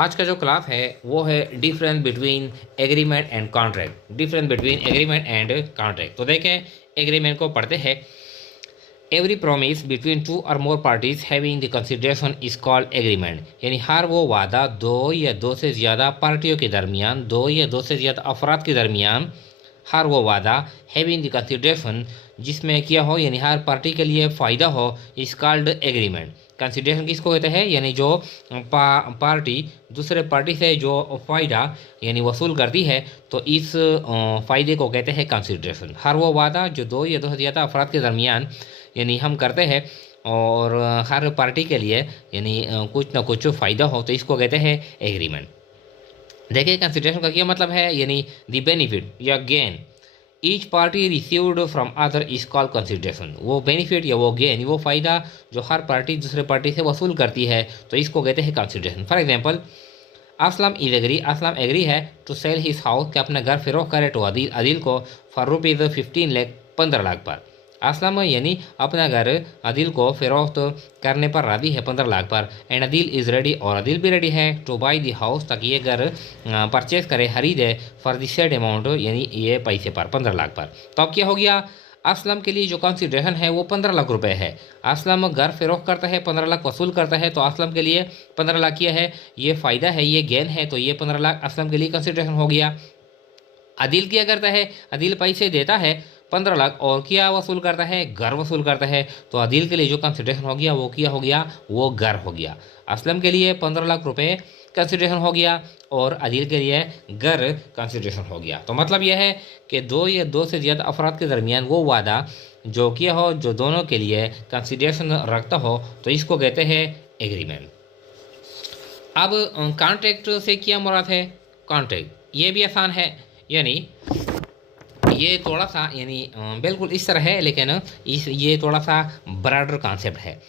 आज का जो क्लास है वो है difference between agreement and contract. Difference between agreement and contract. तो देखें, एग्रीमेंट को पढ़ते हैं। Every promise between two or more parties having the consideration is called agreement. यानी हर वो वादा दो या दो से ज़्यादा पार्टियों के दरमियान, दो या दो से ज़्यादा अफराद के दरमियान, हर वो वादा हैविंग द कंसिडरेशन जिसमें किया हो, यानी हर पार्टी के लिए फ़ायदा हो, इस कॉल्ड एग्रीमेंट। कंसिडरेशन किसको कहते हैं? यानी जो पार्टी दूसरे पार्टी से जो फ़ायदा यानी वसूल करती है, तो इस फ़ायदे को कहते हैं कंसिडरेशन। हर वो वादा जो दो या दो से ज़्यादा अफराद के दरमियान यानी हम करते हैं और हर पार्टी के लिए यानी कुछ ना कुछ फ़ायदा हो, तो इसको कहते हैं एग्रीमेंट। देखिए, कंसिडरेशन का क्या मतलब है? यानी द बेनिफिट या gain each party received from other is call consideration. वो बेनिफिट या वो गेन, वो फ़ायदा जो हर पार्टी दूसरे पार्टी से वसूल करती है, तो इसको कहते हैं consideration. For example, Aslam is agree, Aslam agree है टू सेल हिज हाउस, कि अपना घर फिरोख करे टू अदील, अदील को फॉर रुपीज़ 15 लाख, 15 लाख पर। असलम यानी अपना घर अदील को फिरोख्त करने पर राजी है 15 लाख पर। एंड अदील इज़ रेडी, और अदील भी रेडी है टू बाई दी हाउस, ताकि ये घर परचेज करे, खरीदे फॉर द सेड अमाउंट, यानी ये पैसे पर 15 लाख पर। तो अब क्या हो गया? असलम के लिए जो कंसिडरेशन है वो 15 लाख रुपए है। असलम घर फिरोख करता है, 15 लाख वसूल करता है, तो असलम के लिए 15 लाख ये है, ये फ़ायदा है, ये गेन है, तो ये 15 लाख असलम के लिए कंसिडरेशन हो गया। अदिल क्या करता है? अदिल पैसे देता है 15 लाख, और क्या वसूल करता है? घर वसूल करता है। तो अदिल के लिए जो कंसिडरेशन हो गया वो क्या हो गया? वो घर हो गया। असलम के लिए 15 लाख रुपए कंसिडरेशन हो गया और अदिल के लिए घर कंसिडरेशन हो गया। तो मतलब यह है कि दो या दो से ज़्यादा अफराद के दरमियान वो वादा जो किया हो, जो दोनों के लिए कंसिडरेशन रखता हो, तो इसको कहते हैं एग्रीमेंट। अब कॉन्ट्रैक्ट से क्या मुराद है? कॉन्ट्रैक्ट ये भी आसान है, यानी ये थोड़ा सा यानी बिल्कुल इस तरह है, लेकिन ये थोड़ा सा ब्रॉडर कॉन्सेप्ट है।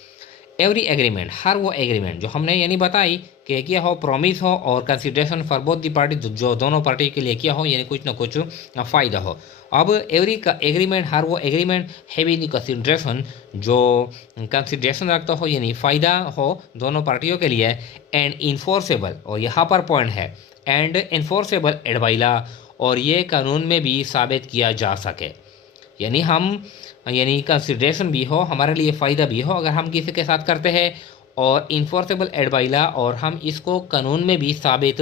एवरी एग्रीमेंट, हर वो एग्रीमेंट जो हमने यानी बताई कि किया हो, प्रॉमिस हो और consideration for both the party, जो दोनों पार्टी के लिए किया हो, यानी कुछ ना कुछ फ़ायदा हो। अब एवरी का एग्रीमेंट, हर वो एग्रीमेंट हैविंग कंसिडरेशन जो कंसिडरेशन रखता हो, यानी फ़ायदा हो दोनों पार्टियों के लिए, एंड इन्फोर्सेबल, और यहाँ पर पॉइंट है, एंड इन्फोर्सेबल एडवाइला, और ये कानून में भी साबित किया जा सके। यानी हम यानी कंसिडरेशन भी हो, हमारे लिए फ़ायदा भी हो अगर हम किसी के साथ करते हैं, और इन्फोर्सेबल एडवाइला, और हम इसको कानून में भी साबित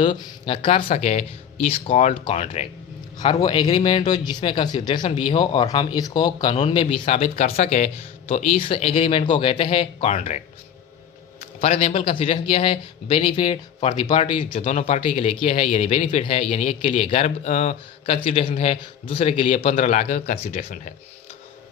कर सके, इस कॉल्ड कॉन्ट्रैक्ट। हर वो एग्रीमेंट जिसमें कंसिडरेशन भी हो और हम इसको कानून में भी साबित कर सके, तो इस एग्रीमेंट को कहते हैं कॉन्ट्रैक्ट। फॉर एग्जाम्पल, कंसिडरेशन किया है बेनिफिट फॉर द पार्टी, जो दोनों पार्टी के लिए किया है, यानी बेनिफिट है, यानी एक के लिए घर कंसिडरेशन है, दूसरे के लिए 15 लाख कंसिडरेशन है।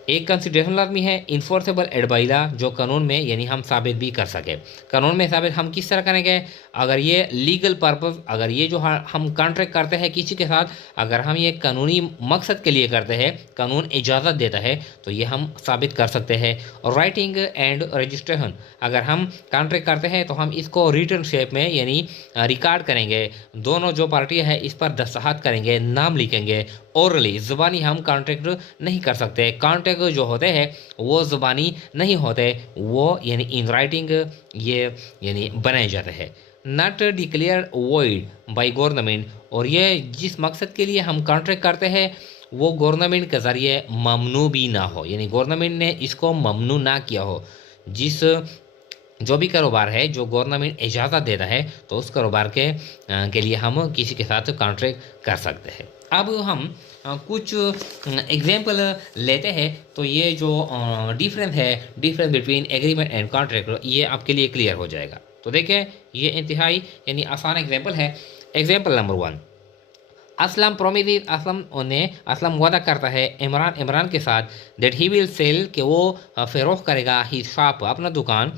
एक कंसिडरेशन लाजमी है, इन्फोर्सेबल एडवाइला, जो कानून में यानी हम साबित भी कर सके। कानून में साबित हम किस तरह करेंगे? अगर ये लीगल पर्पस, अगर ये जो हम कॉन्ट्रैक्ट करते हैं किसी के साथ, अगर हम ये कानूनी मकसद के लिए करते हैं, कानून इजाज़त देता है, तो ये हम साबित कर सकते हैं। और राइटिंग एंड रजिस्ट्रेशन, अगर हम कॉन्ट्रैक्ट करते हैं तो हम इसको रिटर्न शेप में यानी रिकॉर्ड करेंगे, दोनों जो पार्टी है इस पर दस्तखत करेंगे, नाम लिखेंगे। ओरली, ज़ुबानी हम कॉन्ट्रैक्ट नहीं कर सकते। कॉन्ट्रैक्ट जो होते हैं वो ज़ुबानी नहीं होते, वो यानी इन राइटिंग ये यानी बनाए जाते हैं। Not declare void by government, और ये जिस मकसद के लिए हम कॉन्ट्रैक्ट करते हैं वो गवर्नमेंट के ज़रिए ममनू भी ना हो, यानी गवर्नमेंट ने इसको ममनू ना किया हो। जिस जो भी कारोबार है जो गवर्नमेंट इजाज़त देता है, तो उस कारोबार के लिए हम किसी के साथ कॉन्ट्रैक्ट कर सकते हैं। अब हम कुछ एग्जाम्पल लेते हैं, तो ये जो डिफरेंस है, difference between agreement and contract, ये आपके लिए क्लियर हो जाएगा। तो देखिए, ये इंतहाई यानी आसान एग्जाम्पल है। Example number 1, Aslam promise, Aslam वादा करता है इमरान के साथ दैट ही विल सेल, कि वो फ़रोख्त करेगा ही शॉप, अपना दुकान,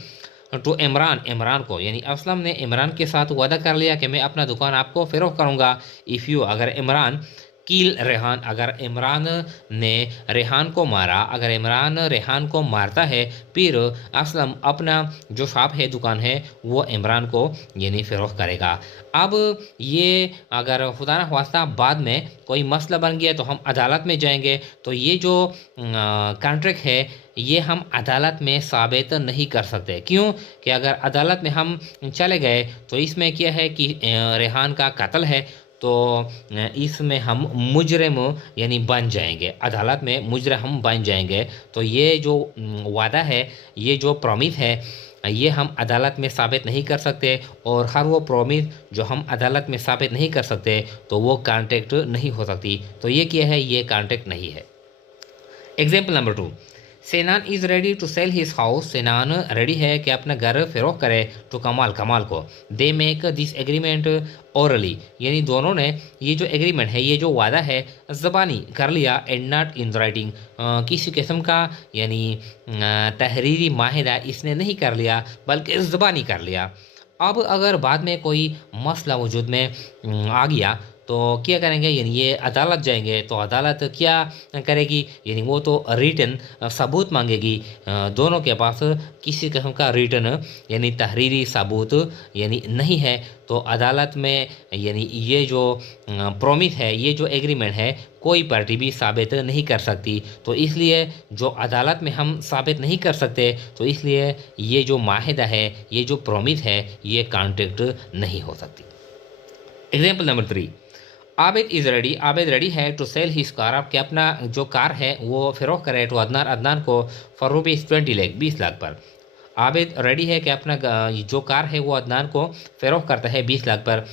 टू इमरान को, यानी असलम ने इमरान के साथ वादा कर लिया कि मैं अपना दुकान आपको फ़रोख्त करूँगा। इफ़ यू, अगर इमरान कील रेहान, अगर इमरान ने रेहान को मारा, अगर इमरान रेहान को मारता है, फिर असलम अपना जो शॉप है, दुकान है, वो इमरान को यानी फ़रोख्त करेगा। अब ये अगर खुदा न ख्वास्ता बाद में कोई मसला बन गया तो हम अदालत में जाएंगे, तो ये जो कॉन्ट्रैक्ट है ये हम अदालत में साबित नहीं कर सकते। क्यों कि अगर अदालत में हम चले गए तो इसमें क्या है कि रेहान का कत्ल है, तो इसमें हम मुजरिम यानी बन जाएंगे, अदालत में मुजरिम हम बन जाएंगे। तो ये जो वादा है, ये जो प्रॉमिस है, ये हम अदालत में साबित नहीं कर सकते। और हर वो प्रॉमिस जो हम अदालत में साबित नहीं कर सकते तो वो कॉन्ट्रैक्ट नहीं हो सकती। तो ये क्या है, ये कॉन्ट्रैक्ट नहीं है। Example number 2, Senan is ready to sell his house. Senan रेडी है कि अपना घर फरोख्त करे टू कमाल, कमाल को। They make this agreement orally, यानी दोनों ने ये जो एग्रीमेंट है, ये जो वादा है, ज़बानी कर लिया, एंड नॉट इन राइटिंग, किसी किस्म का यानी तहरीरी माहिदा इसने नहीं कर लिया बल्कि ज़बानी कर लिया। अब अगर बाद में कोई मसला वजूद में आ गया तो क्या करेंगे, यानी ये अदालत जाएंगे तो अदालत क्या करेगी, यानी वो तो रिटन सबूत मांगेगी। दोनों के पास किसी किस्म का रिटन यानी तहरीरी सबूत यानी नहीं है। तो अदालत में यानी ये जो प्रॉमिस है, ये जो एग्रीमेंट है, कोई पार्टी भी साबित नहीं कर सकती। तो इसलिए जो अदालत में हम साबित नहीं कर सकते, तो इसलिए ये जो माहिदा है, ये जो प्रॉमिस है, ये कॉन्ट्रैक्ट नहीं हो सकती। Example number 3, Abid is ready. Abid ready है टू सेल हिज कार, आपके अपना जो कार है वो फ़रोख्त करे टू अदनान, अदनान को फॉर रुपीज़ 20 लाख, 20 लाख पर। आबिद रेडी है कि अपना जो कार है वो अदनान को फ़रोख्त करता है 20 लाख पर।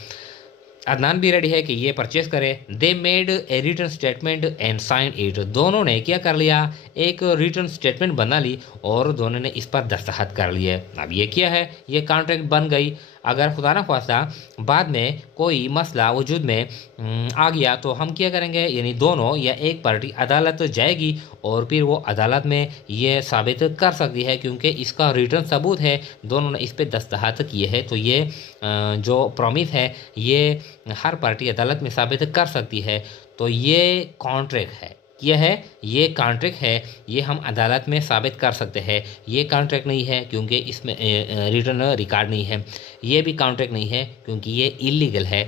अदनान भी रेडी है कि ये परचेस करे। They made a return statement and sign it, दोनों ने क्या कर लिया, एक रिटर्न स्टेटमेंट बना ली और दोनों ने इस पर दस्तखत कर लिए। अब ये क्या है, ये कॉन्ट्रैक्ट बन गई। अगर खुदा न खास्ता बाद में कोई मसला वजूद में आ गया तो हम क्या करेंगे, यानी दोनों या एक पार्टी अदालत जाएगी और फिर वो अदालत में ये साबित कर सकती है क्योंकि इसका रिटर्न सबूत है, दोनों ने इस पर दस्तखत किए हैं। तो ये जो प्रॉमिस है ये हर पार्टी अदालत में साबित कर सकती है। तो ये कॉन्ट्रैक्ट है, यह है, ये कॉन्ट्रैक्ट है, ये हम अदालत में साबित कर सकते हैं। ये कॉन्ट्रैक्ट नहीं है क्योंकि इसमें रिटर्न रिकॉर्ड नहीं है। ये भी कॉन्ट्रैक्ट नहीं है क्योंकि ये इलीगल है।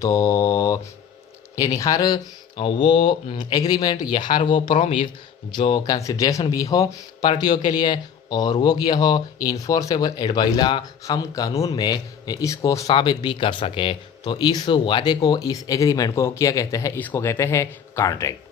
तो यानी हर वो एग्रीमेंट या हर वो प्रॉमिस जो कंसिडरेशन भी हो पार्टियों के लिए और वो किया हो इन्फोर्सेबल एडवाइला, हम कानून में इसको साबित भी कर सके। तो इस वादे को, इस एग्रीमेंट को क्या कहते हैं, इसको कहते हैं कॉन्ट्रैक्ट।